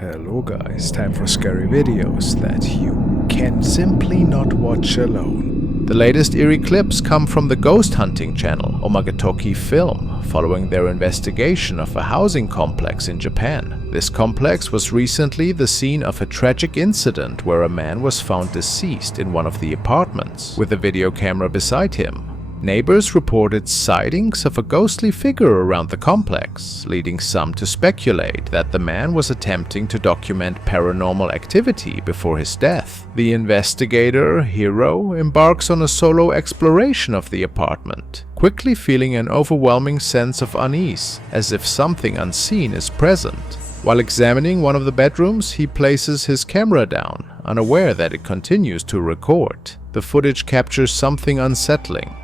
Hello guys, time for scary videos that you can simply not watch alone. The latest eerie clips come from the ghost hunting channel Omagatoki Film, following their investigation of a housing complex in Japan. This complex was recently the scene of a tragic incident where a man was found deceased in one of the apartments, with a video camera beside him. Neighbors reported sightings of a ghostly figure around the complex, leading some to speculate that the man was attempting to document paranormal activity before his death. The investigator, Hiro, embarks on a solo exploration of the apartment, quickly feeling an overwhelming sense of unease, as if something unseen is present. While examining one of the bedrooms, he places his camera down, unaware that it continues to record. The footage captures something unsettling.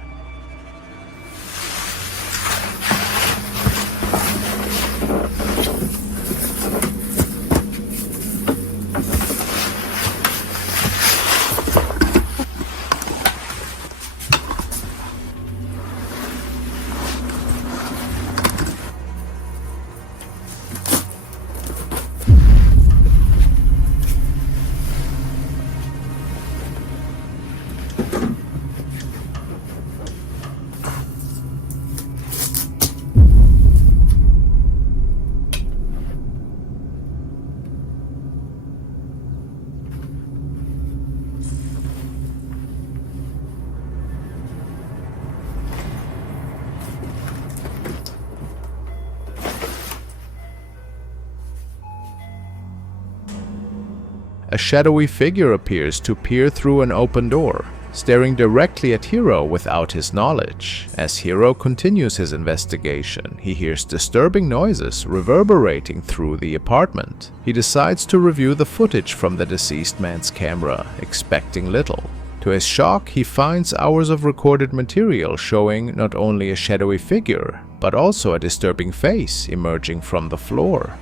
A shadowy figure appears to peer through an open door, staring directly at Hiro without his knowledge. As Hiro continues his investigation, he hears disturbing noises reverberating through the apartment. He decides to review the footage from the deceased man's camera, expecting little. To his shock, he finds hours of recorded material showing not only a shadowy figure, but also a disturbing face emerging from the floor.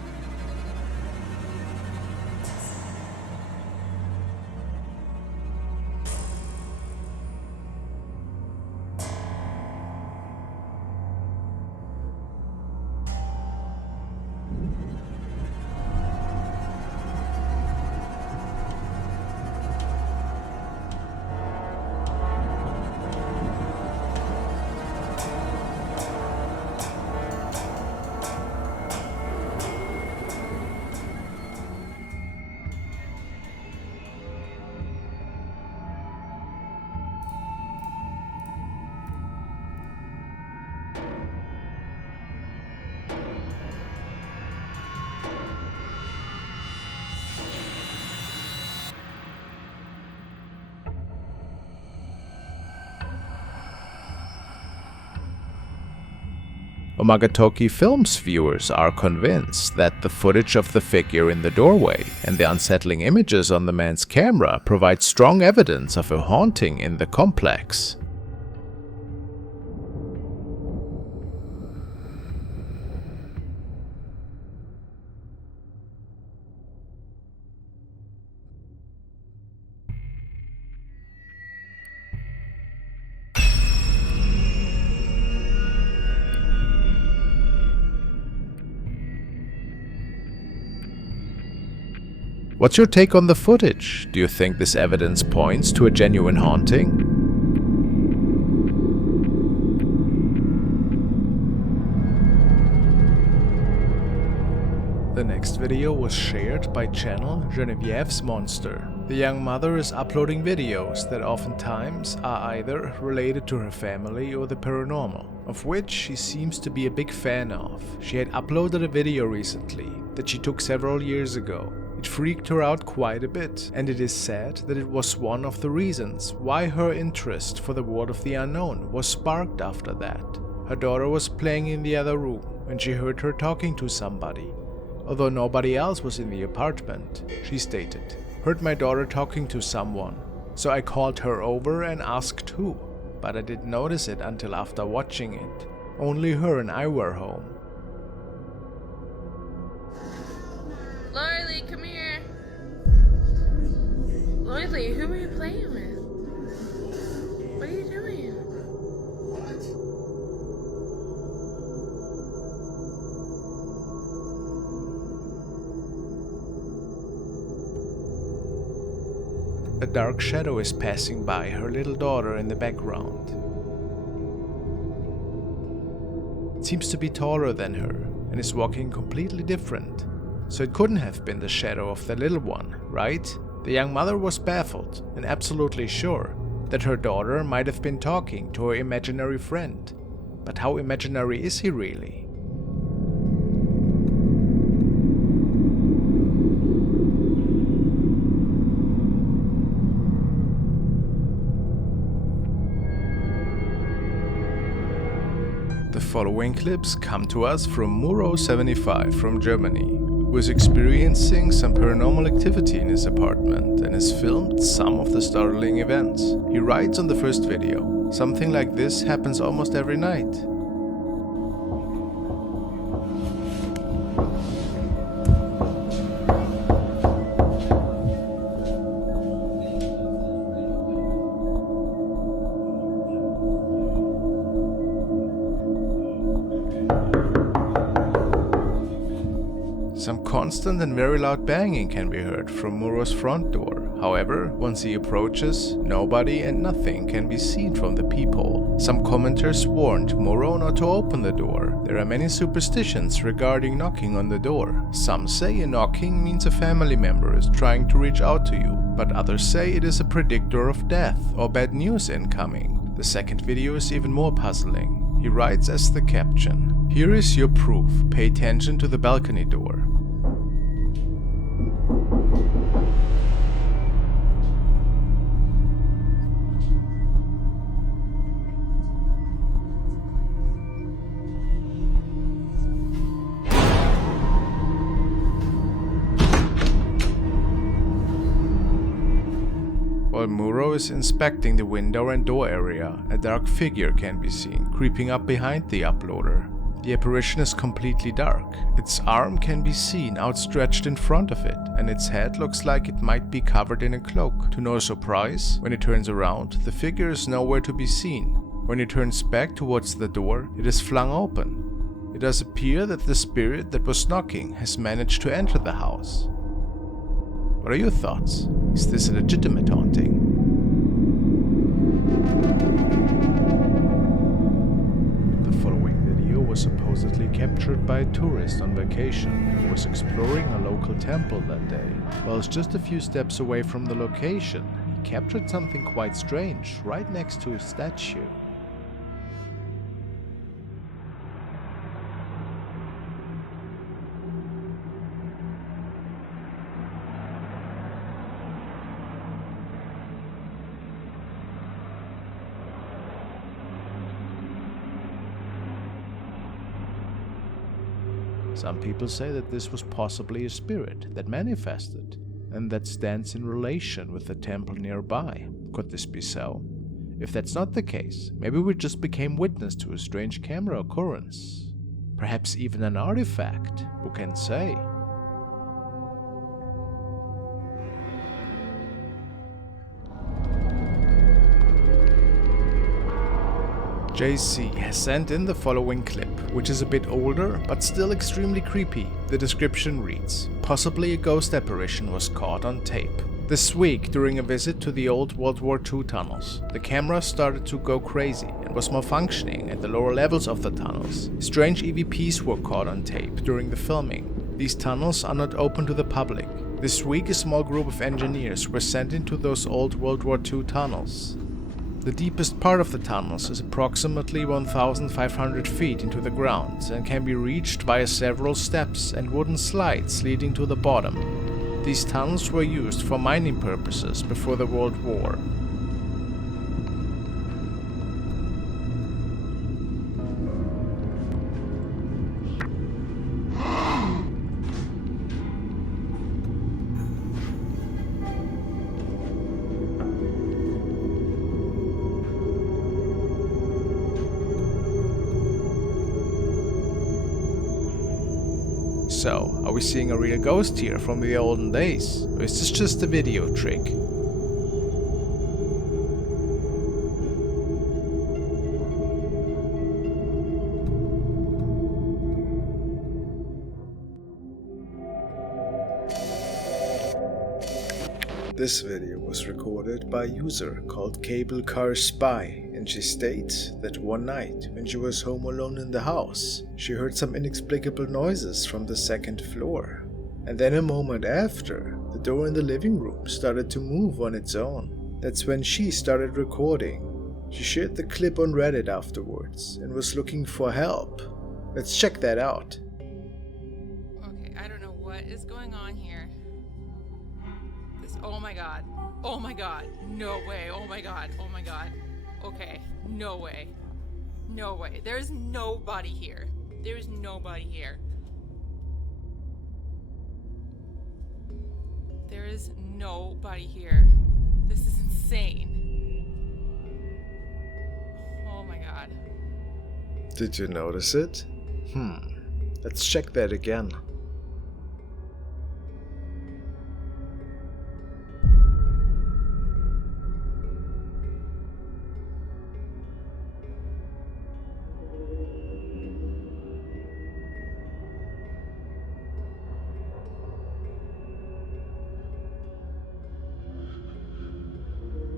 Omagatoki Film's viewers are convinced that the footage of the figure in the doorway and the unsettling images on the man's camera provide strong evidence of a haunting in the complex. What's your take on the footage? Do you think this evidence points to a genuine haunting? The next video was shared by channel Genevieve's Monster. The young mother is uploading videos that oftentimes are either related to her family or the paranormal, of which she seems to be a big fan of. She had uploaded a video recently that she took several years ago. It freaked her out quite a bit, and it is said that it was one of the reasons why her interest for the world of the unknown was sparked after that. Her daughter was playing in the other room when she heard her talking to somebody. Although nobody else was in the apartment, she stated, "Heard my daughter talking to someone, so I called her over and asked who, but I didn't notice it until after watching it. Only her and I were home." Lorelei, come here. Lorelei, who are you playing with? What are you doing? a dark shadow is passing by her little daughter in the background. It seems to be taller than her and is walking completely different. So it couldn't have been the shadow of the little one, right? The young mother was baffled and absolutely sure that her daughter might have been talking to her imaginary friend. But how imaginary is he really? The following clips come to us from Muro75 from Germany, who is experiencing some paranormal activity in his apartment and has filmed some of the startling events. He writes on the first video, "Something like this happens almost every night." Some constant and very loud banging can be heard from Muro's front door. However, once he approaches, nobody and nothing can be seen from the peephole. Some commenters warned Muro not to open the door. There are many superstitions regarding knocking on the door. Some say a knocking means a family member is trying to reach out to you, but others say it is a predictor of death or bad news incoming. The second video is even more puzzling. He writes as the caption, "Here is your proof. Pay attention to the balcony door." While Muro is inspecting the window and door area, a dark figure can be seen creeping up behind the uploader. The apparition is completely dark. Its arm can be seen outstretched in front of it, and its head looks like it might be covered in a cloak. To no surprise, when it turns around, the figure is nowhere to be seen. When it turns back towards the door, it is flung open. It does appear that the spirit that was knocking has managed to enter the house. What are your thoughts? Is this a legitimate haunting? The following video was supposedly captured by a tourist on vacation who was exploring a local temple that day. While just a few steps away from the location, he captured something quite strange right next to a statue. Some people say that this was possibly a spirit that manifested, and that stands in relation with the temple nearby. Could this be so? If that's not the case, maybe we just became witness to a strange camera occurrence. Perhaps even an artifact, who can say? JC has sent in the following clip, which is a bit older, but still extremely creepy. The description reads, "Possibly a ghost apparition was caught on tape. This week, during a visit to the old World War II tunnels, the camera started to go crazy and was malfunctioning at the lower levels of the tunnels. Strange EVPs were caught on tape during the filming. These tunnels are not open to the public. This week, a small group of engineers were sent into those old World War II tunnels. The deepest part of the tunnels is approximately 1,500 feet into the ground and can be reached via several steps and wooden slides leading to the bottom. These tunnels were used for mining purposes before the World War. So, are we seeing a real ghost here from the olden days? Or is this just a video trick? This video was recorded by a user called Cable Car Spy, and she states that one night when she was home alone in the house, she heard some inexplicable noises from the second floor. And then a moment after, the door in the living room started to move on its own. That's when she started recording. She shared the clip on Reddit afterwards and was looking for help. Let's check that out. Okay, I don't know what is going on here. Oh my god. Oh my god. No way. Oh my god. Oh my god. Okay. No way. No way. There's nobody here. There's nobody here. There is nobody here. This is insane. Oh my god. Did you notice it? Let's check that again.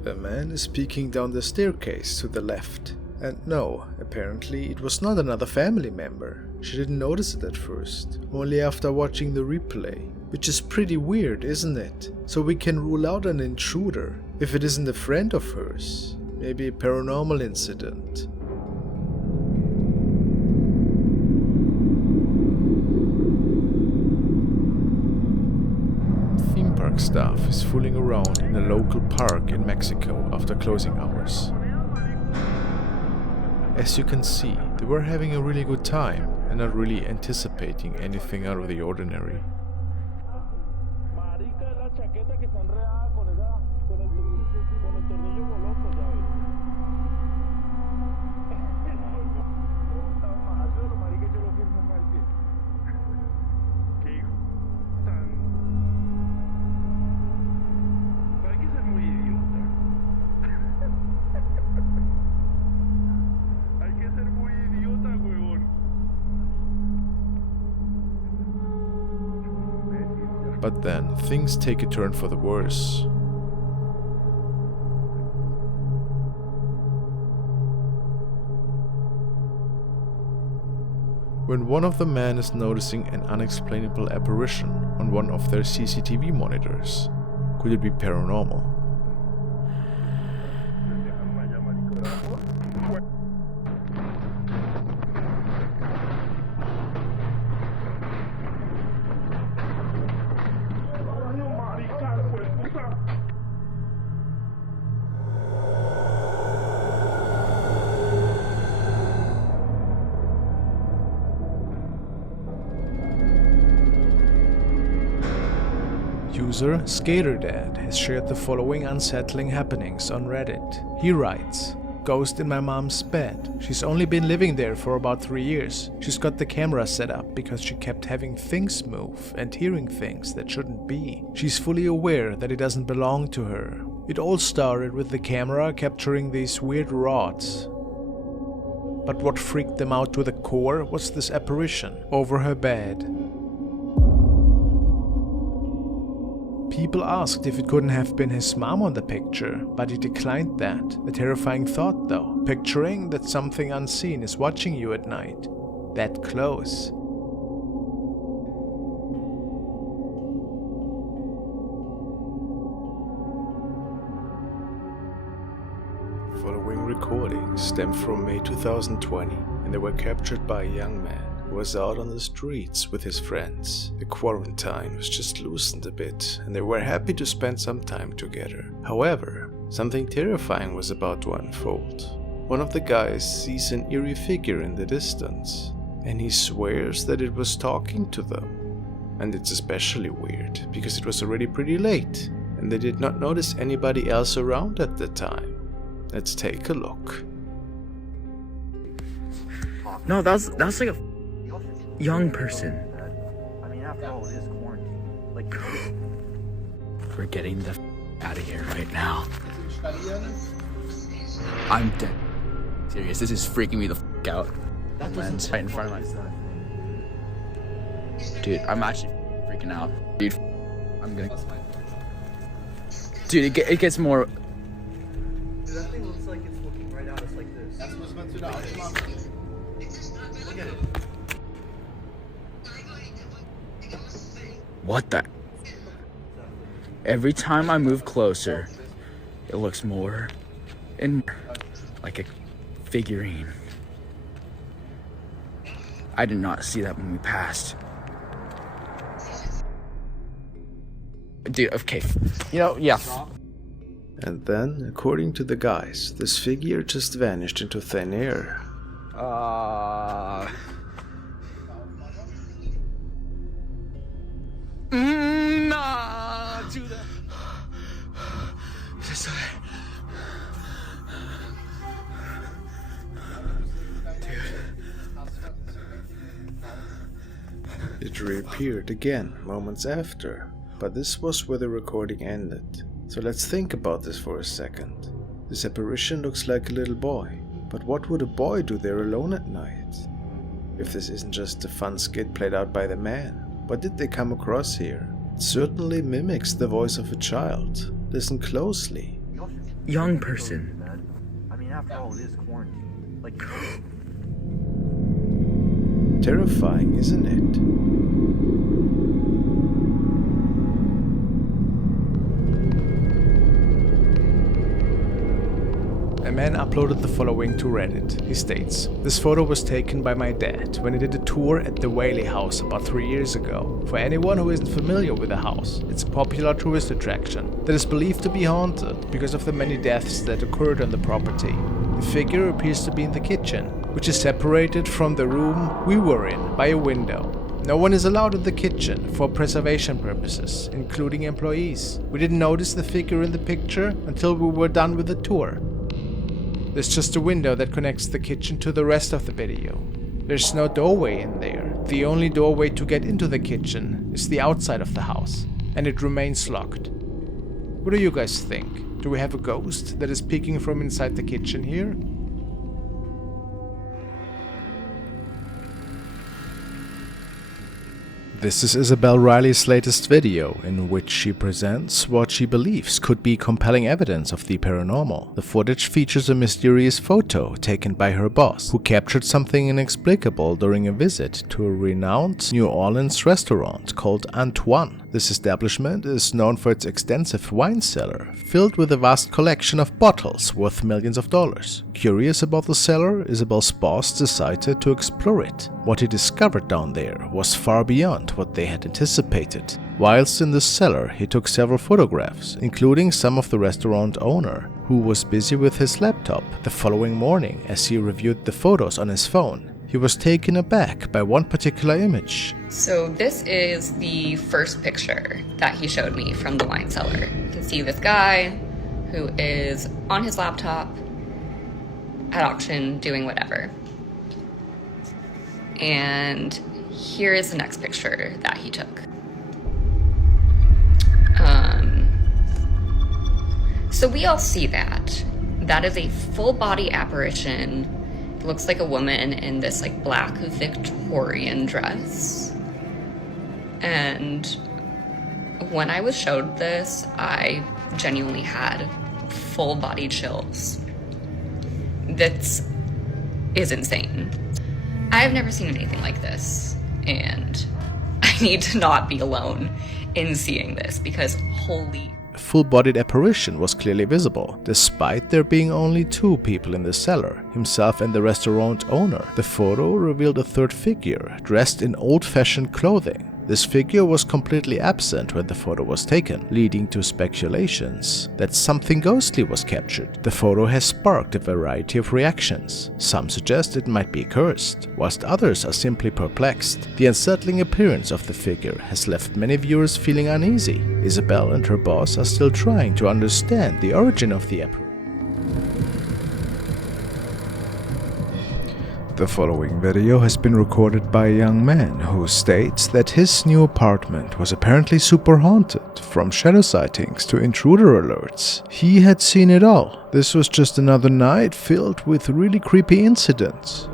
A man is peeking down the staircase to the left. And no, apparently it was not another family member. She didn't notice it at first, only after watching the replay. Which is pretty weird, isn't it? So we can rule out an intruder, if it isn't a friend of hers. Maybe a paranormal incident. Theme park staff is fooling around in a local park in Mexico after closing hours. As you can see, they were having a really good time and not really anticipating anything out of the ordinary. But then, things take a turn for the worse. When one of the men is noticing an unexplainable apparition on one of their CCTV monitors. Could it be paranormal? User SkaterDad has shared the following unsettling happenings on Reddit. He writes, "Ghost in my mom's bed. She's only been living there for about 3 years. She's got the camera set up because she kept having things move and hearing things that shouldn't be. She's fully aware that it doesn't belong to her. It all started with the camera capturing these weird rods. But what freaked them out to the core was this apparition over her bed. People asked if it couldn't have been his mom on the picture, but he declined that. A terrifying thought though, picturing that something unseen is watching you at night. That close." Following recordings stem from May 2020, and they were captured by a young man who was out on the streets with his friends. The quarantine was just loosened a bit, and they were happy to spend some time together. However, something terrifying was about to unfold. One of the guys sees an eerie figure in the distance, and he swears that it was talking to them. And it's especially weird, because it was already pretty late, and they did not notice anybody else around at the time. Let's take a look. No, that's like a young person. I mean, after all, it is quarantine. Like, We're getting the out of here right now. I'm dead serious. This is freaking me the out. That lens right in front of my. Dude, I'm actually freaking out. Dude, I'm gonna. Dude, it gets more. Dude, that thing looks like it's looking right at us like this. That's what's meant to do. Look at it. What the? Every time I move closer, it looks more and more like a figurine. I did not see that when we passed. Dude, okay. You know, yeah. And then, according to the guys, this figure just vanished into thin air. Nah, do that. Just It reappeared again moments after, but this was where the recording ended. So let's think about this for a second. This apparition looks like a little boy, but what would a boy do there alone at night? If this isn't just a fun skit played out by the man, what did they come across here? It certainly mimics the voice of a child. Listen closely. young person. I mean, after all, it is quarantine. Like, Terrifying, isn't it? A man uploaded the following to Reddit. He states, "This photo was taken by my dad when he did a tour at the Whaley house about 3 years ago. For anyone who isn't familiar with the house, it's a popular tourist attraction that is believed to be haunted because of the many deaths that occurred on the property. The figure appears to be in the kitchen, which is separated from the room we were in by a window. No one is allowed in the kitchen for preservation purposes, including employees. We didn't notice the figure in the picture until we were done with the tour. There's just a window that connects the kitchen to the rest of the video. There's no doorway in there. The only doorway to get into the kitchen is the outside of the house, and it remains locked. What do you guys think? Do we have a ghost that is peeking from inside the kitchen here? This is Isabel Riley's latest video, in which she presents what she believes could be compelling evidence of the paranormal. The footage features a mysterious photo taken by her boss, who captured something inexplicable during a visit to a renowned New Orleans restaurant called Antoine. This establishment is known for its extensive wine cellar, filled with a vast collection of bottles worth millions of dollars. Curious about the cellar, Isabel's boss decided to explore it. What he discovered down there was far beyond what they had anticipated. Whilst in the cellar, he took several photographs, including some of the restaurant owner, who was busy with his laptop. The following morning, as he reviewed the photos on his phone, he was taken aback by one particular image. So this is the first picture that he showed me from the wine cellar. You can see this guy who is on his laptop at auction doing whatever. And here is the next picture that he took. So we all see that. That is a full body apparition. It looks like a woman in this like black Victorian dress. And when I was showed this, I genuinely had full body chills. This is insane. I've never seen anything like this, and I need to not be alone in seeing this because holy... A full-bodied apparition was clearly visible, despite there being only two people in the cellar, himself and the restaurant owner. The photo revealed a third figure, dressed in old-fashioned clothing. This figure was completely absent when the photo was taken, leading to speculations that something ghostly was captured. The photo has sparked a variety of reactions. Some suggest it might be cursed, whilst others are simply perplexed. The unsettling appearance of the figure has left many viewers feeling uneasy. Isabel and her boss are still trying to understand the origin of the apparition. The following video has been recorded by a young man who states that his new apartment was apparently super haunted, from shadow sightings to intruder alerts. He had seen it all. This was just another night filled with really creepy incidents.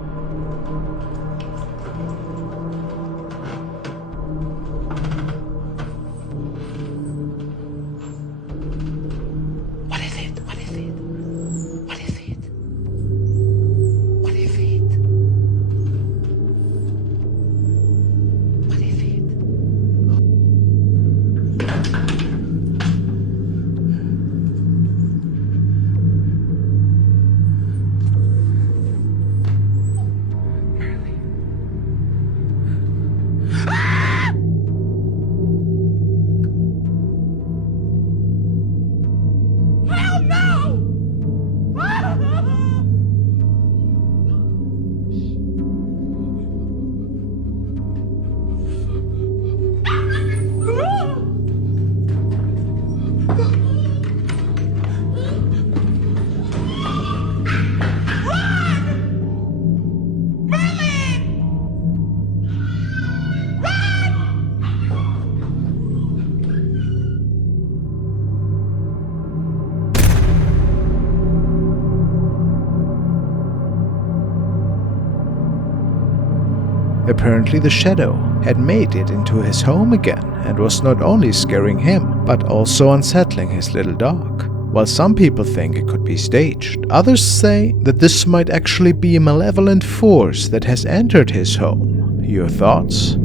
Apparently the shadow had made it into his home again and was not only scaring him, but also unsettling his little dog. While some people think it could be staged, others say that this might actually be a malevolent force that has entered his home. Your thoughts?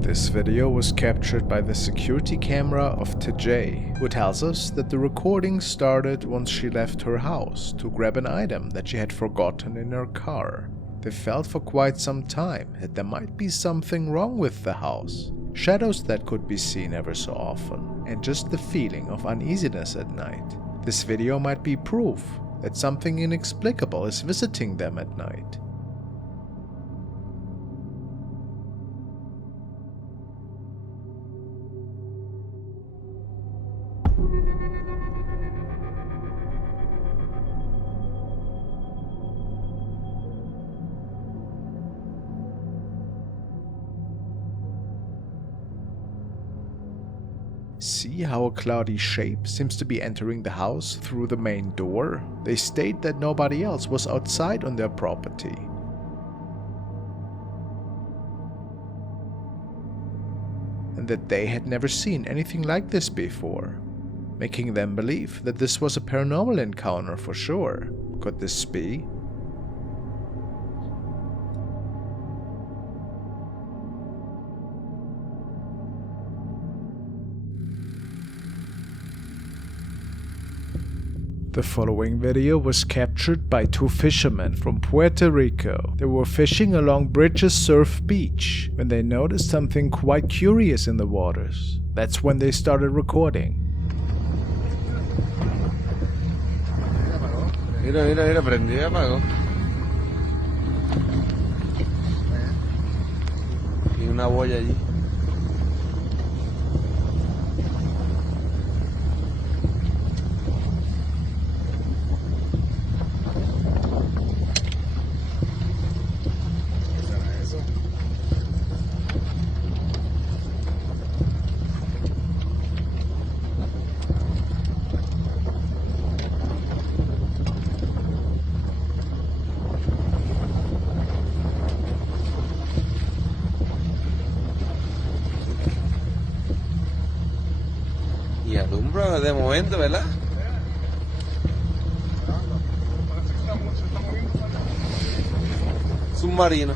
This video was captured by the security camera of TJ, who tells us that the recording started once she left her house to grab an item that she had forgotten in her car. They felt for quite some time that there might be something wrong with the house. Shadows that could be seen ever so often, and just the feeling of uneasiness at night. This video might be proof that something inexplicable is visiting them at night. See how a cloudy shape seems to be entering the house through the main door? They state that nobody else was outside on their property. And that they had never seen anything like this before, making them believe that this was a paranormal encounter for sure. Could this be? The following video was captured by two fishermen from Puerto Rico. They were fishing along Bridges Surf Beach when they noticed something quite curious in the waters. That's when they started recording. Mira, prendí y apagó. Y una boya allí. Y alumbra de momento, ¿verdad? Submarino.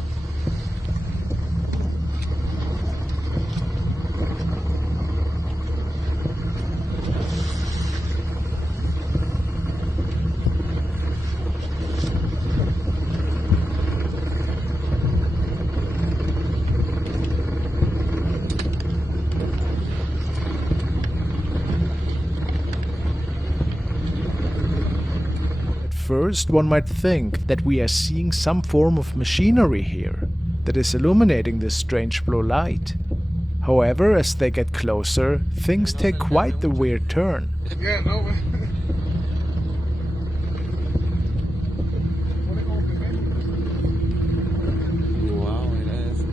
First, one might think that we are seeing some form of machinery here that is illuminating this strange blue light. However, as they get closer, things take quite the weird turn. Wow, mira eso.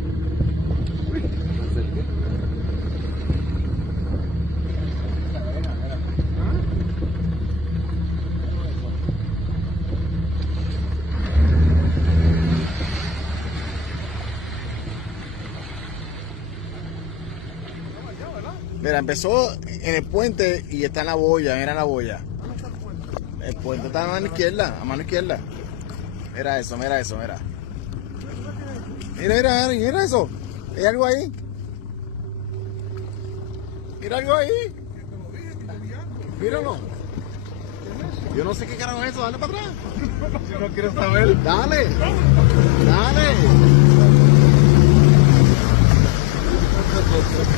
Mira, empezó en el puente y está en la boya, mira la boya. El puente está a mano izquierda, a mano izquierda. Mira eso, mira eso, mira. Mira eso. Hay algo ahí. Mira algo ahí. Míralo. Yo no sé qué carajo es eso, dale para atrás. Yo no quiero saber. Dale. Dale.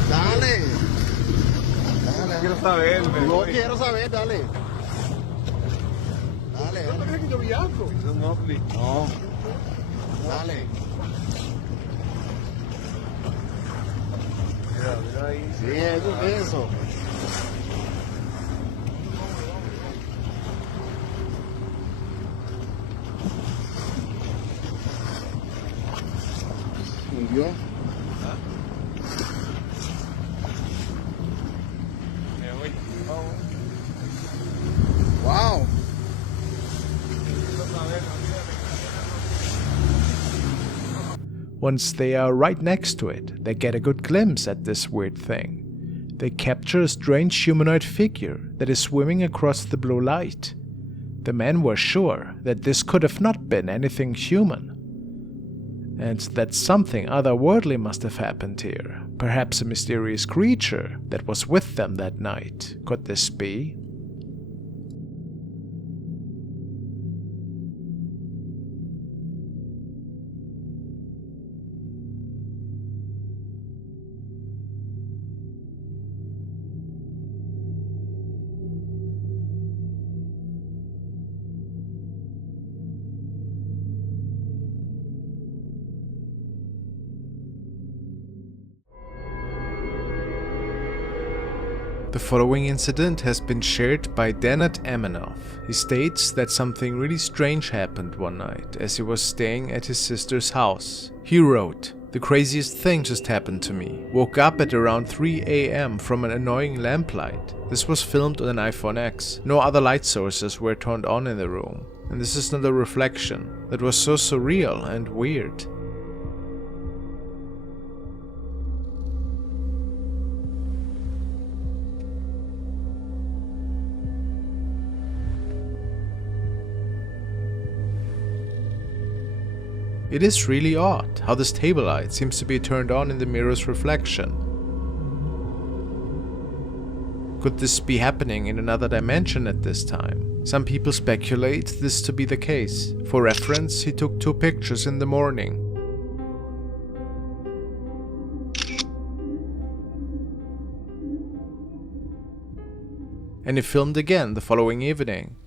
Dale. Quiero saber, No quiero saber, dale. Dale. ¿No crees que yo vi algo? Es un ovni. No. Dale. Mira ahí. Sí, eso es eso. ¿Hundió? Once they are right next to it, they get a good glimpse at this weird thing. They capture a strange humanoid figure that is swimming across the blue light. The men were sure that this could have not been anything human, and that something otherworldly must have happened here. Perhaps a mysterious creature that was with them that night. Could this be? The following incident has been shared by Denat Aminov. He states that something really strange happened one night as he was staying at his sister's house. He wrote, "The craziest thing just happened to me. Woke up at around 3 AM from an annoying lamplight. This was filmed on an iPhone X. No other light sources were turned on in the room. And this is not a reflection. That was so surreal and weird." It is really odd how this table light seems to be turned on in the mirror's reflection. Could this be happening in another dimension at this time? Some people speculate this to be the case. For reference, he took 2 pictures in the morning. And he filmed again the following evening.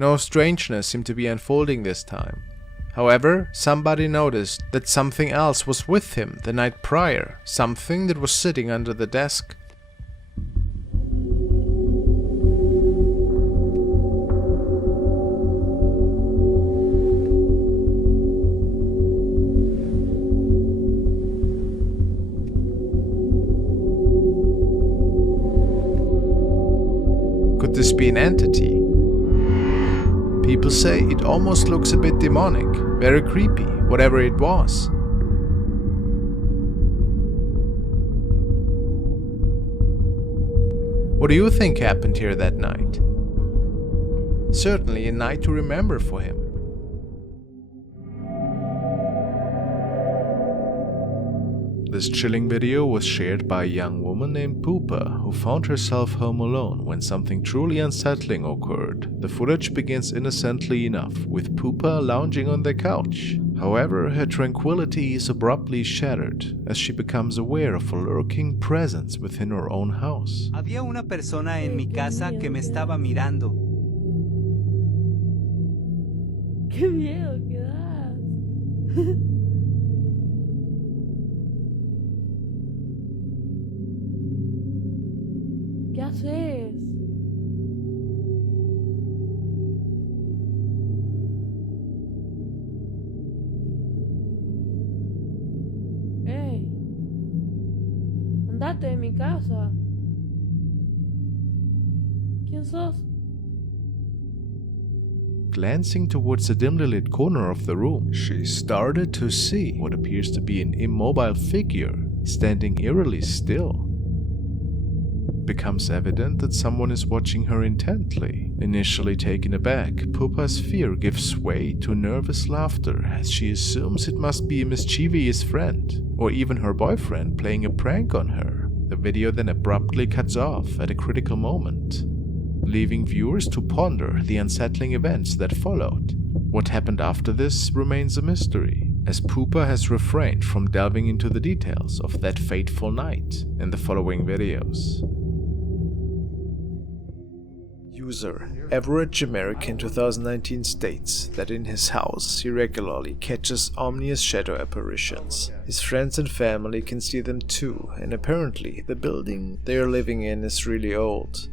No strangeness seemed to be unfolding this time. However, somebody noticed that something else was with him the night prior, something that was sitting under the desk. Could this be an entity? People say it almost looks a bit demonic, very creepy, whatever it was. What do you think happened here that night? Certainly a night to remember for him. This chilling video was shared by a young woman named Poopa, who found herself home alone when something truly unsettling occurred. The footage begins innocently enough, with Poopa lounging on the couch. However, her tranquility is abruptly shattered as she becomes aware of a lurking presence within her own house. Había una persona en mi casa que me estaba mirando. ¡Qué miedo que das! ¿Qué haces? ¡Ey! ¡Andate de mi casa! ¿Quién sos? Glancing towards the dimly lit corner of the room, she started to see what appears to be an immobile figure standing eerily still. It becomes evident that someone is watching her intently. Initially taken aback, Poopa's fear gives way to nervous laughter as she assumes it must be a mischievous friend, or even her boyfriend playing a prank on her. The video then abruptly cuts off at a critical moment, leaving viewers to ponder the unsettling events that followed. What happened after this remains a mystery, as Poopa has refrained from delving into the details of that fateful night in the following videos. User Average American 2019 states that in his house he regularly catches ominous shadow apparitions. His friends and family can see them too, and apparently the building they are living in is really old.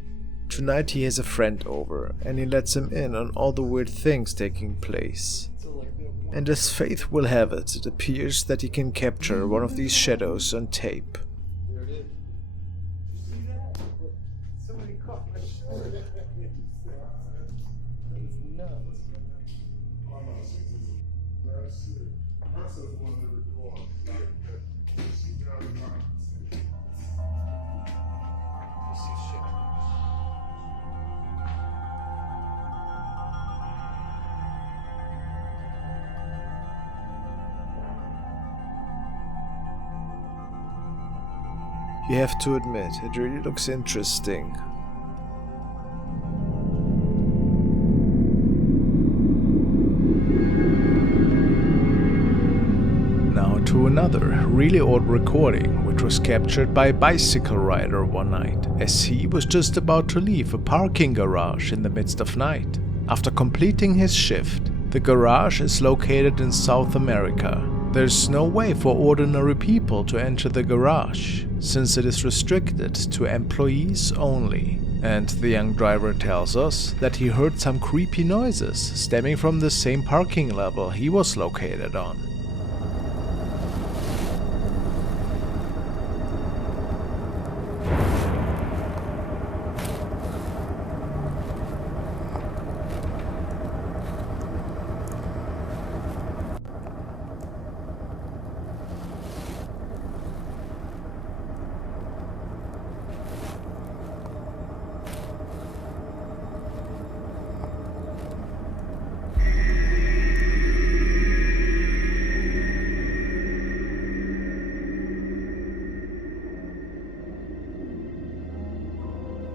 Tonight he has a friend over, and he lets him in on all the weird things taking place. And as fate will have it, it appears that he can capture one of these shadows on tape. You have to admit, it really looks interesting. Now to another, really old recording, which was captured by a bicycle rider one night, as he was just about to leave a parking garage in the midst of night. After completing his shift, the garage is located in South America. There's no way for ordinary people to enter the garage, since it is restricted to employees only. And the young driver tells us that he heard some creepy noises stemming from the same parking level he was located on.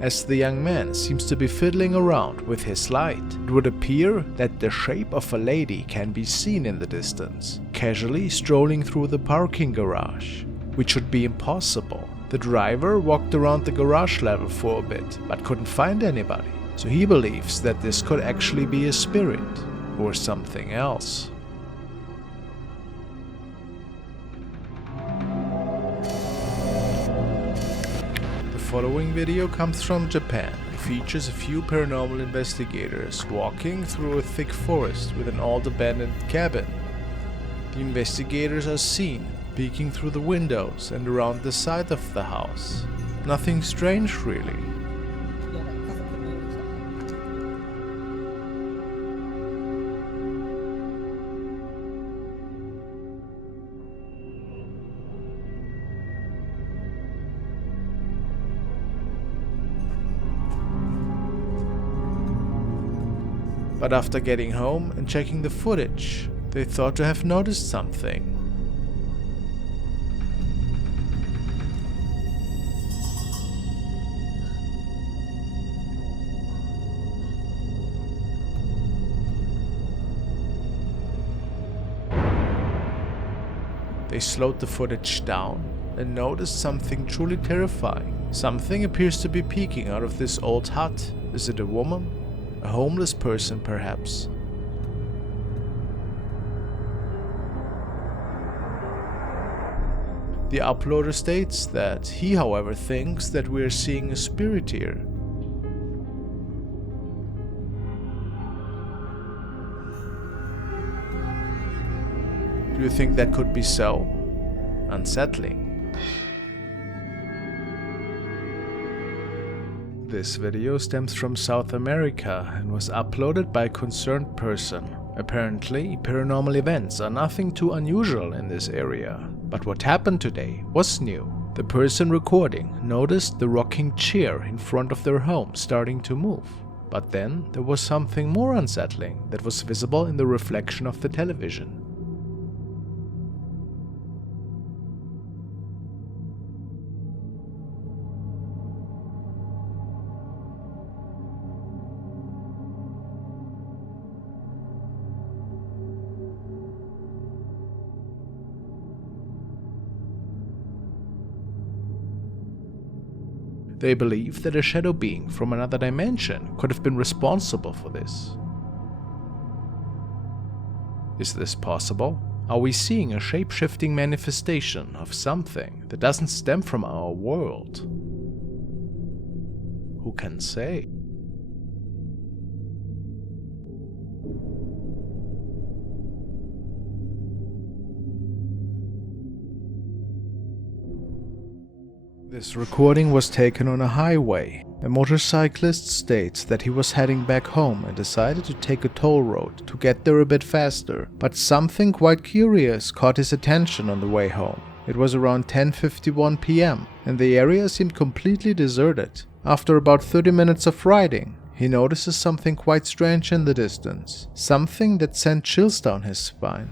As the young man seems to be fiddling around with his light, it would appear that the shape of a lady can be seen in the distance, casually strolling through the parking garage, which should be impossible. The driver walked around the garage level for a bit, but couldn't find anybody, so he believes that this could actually be a spirit, or something else. The following video comes from Japan. It features a few paranormal investigators walking through a thick forest with an old abandoned cabin. The investigators are seen peeking through the windows and around the side of the house. Nothing strange really. But after getting home and checking the footage, they thought to have noticed something. They slowed the footage down and noticed something truly terrifying. Something appears to be peeking out of this old hut. Is it a woman? A homeless person, perhaps. The uploader states that he, however, thinks that we are seeing a spirit here. Do you think that could be so? Unsettling. This video stems from South America and was uploaded by a concerned person. Apparently, paranormal events are nothing too unusual in this area. But what happened today was new. The person recording noticed the rocking chair in front of their home starting to move. But then there was something more unsettling that was visible in the reflection of the television. They believe that a shadow being from another dimension could have been responsible for this. Is this possible? Are we seeing a shape-shifting manifestation of something that doesn't stem from our world? Who can say? This recording was taken on a highway. A motorcyclist states that he was heading back home and decided to take a toll road to get there a bit faster, but something quite curious caught his attention on the way home. It was around 10:51 p.m. and the area seemed completely deserted. After about 30 minutes of riding, he notices something quite strange in the distance, something that sent chills down his spine.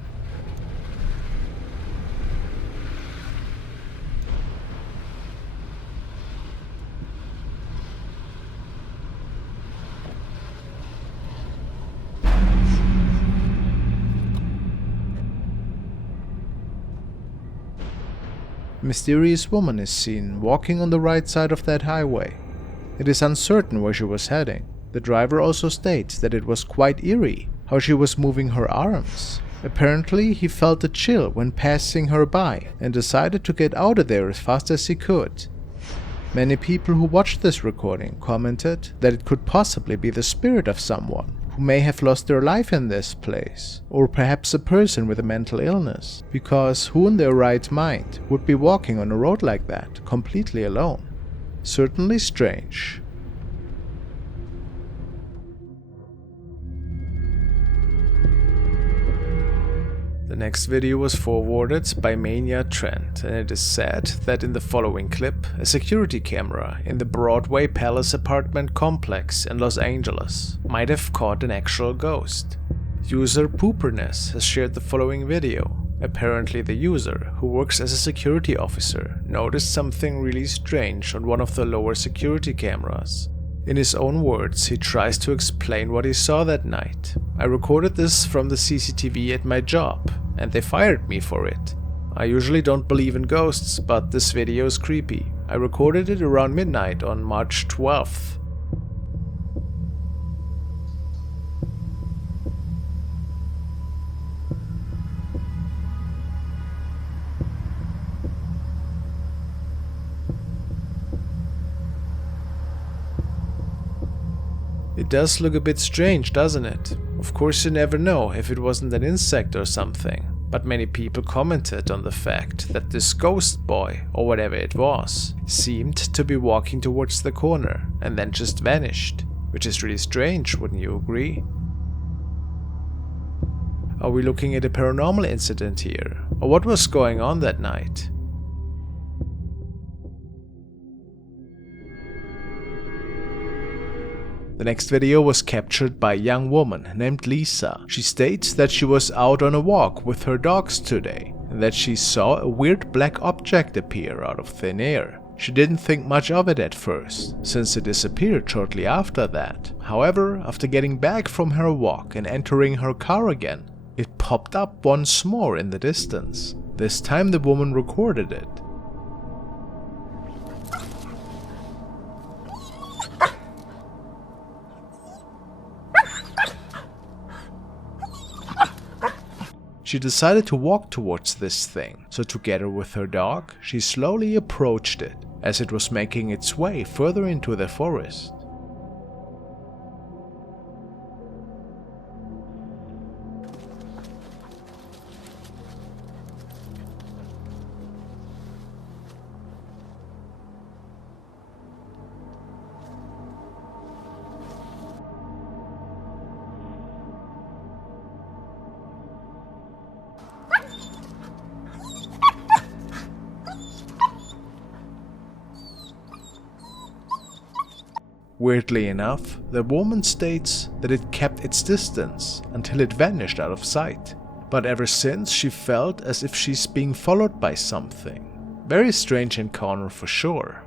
A mysterious woman is seen walking on the right side of that highway. It is uncertain where she was heading. The driver also states that it was quite eerie how she was moving her arms. Apparently, he felt a chill when passing her by and decided to get out of there as fast as he could. Many people who watched this recording commented that it could possibly be the spirit of someone who may have lost their life in this place, or perhaps a person with a mental illness, because who in their right mind would be walking on a road like that, completely alone? Certainly strange. The next video was forwarded by Mania Trent, and it is said that in the following clip, a security camera in the Broadway Palace apartment complex in Los Angeles might have caught an actual ghost. User Pooperness has shared the following video. Apparently the user, who works as a security officer, noticed something really strange on one of the lower security cameras. In his own words, he tries to explain what he saw that night. I recorded this from the CCTV at my job, and they fired me for it. I usually don't believe in ghosts, but this video is creepy. I recorded it around midnight on March 12th. It does look a bit strange, doesn't it? Of course you never know if it wasn't an insect or something, but many people commented on the fact that this ghost boy, or whatever it was, seemed to be walking towards the corner and then just vanished, which is really strange, wouldn't you agree? Are we looking at a paranormal incident here, or what was going on that night? The next video was captured by a young woman named Lisa. She states that she was out on a walk with her dogs today and that she saw a weird black object appear out of thin air. She didn't think much of it at first, since it disappeared shortly after that. However, after getting back from her walk and entering her car again, it popped up once more in the distance. This time the woman recorded it. She decided to walk towards this thing, so together with her dog, she slowly approached it as it was making its way further into the forest. Weirdly enough, the woman states that it kept its distance until it vanished out of sight. But ever since, she felt as if she's being followed by something. Very strange encounter for sure.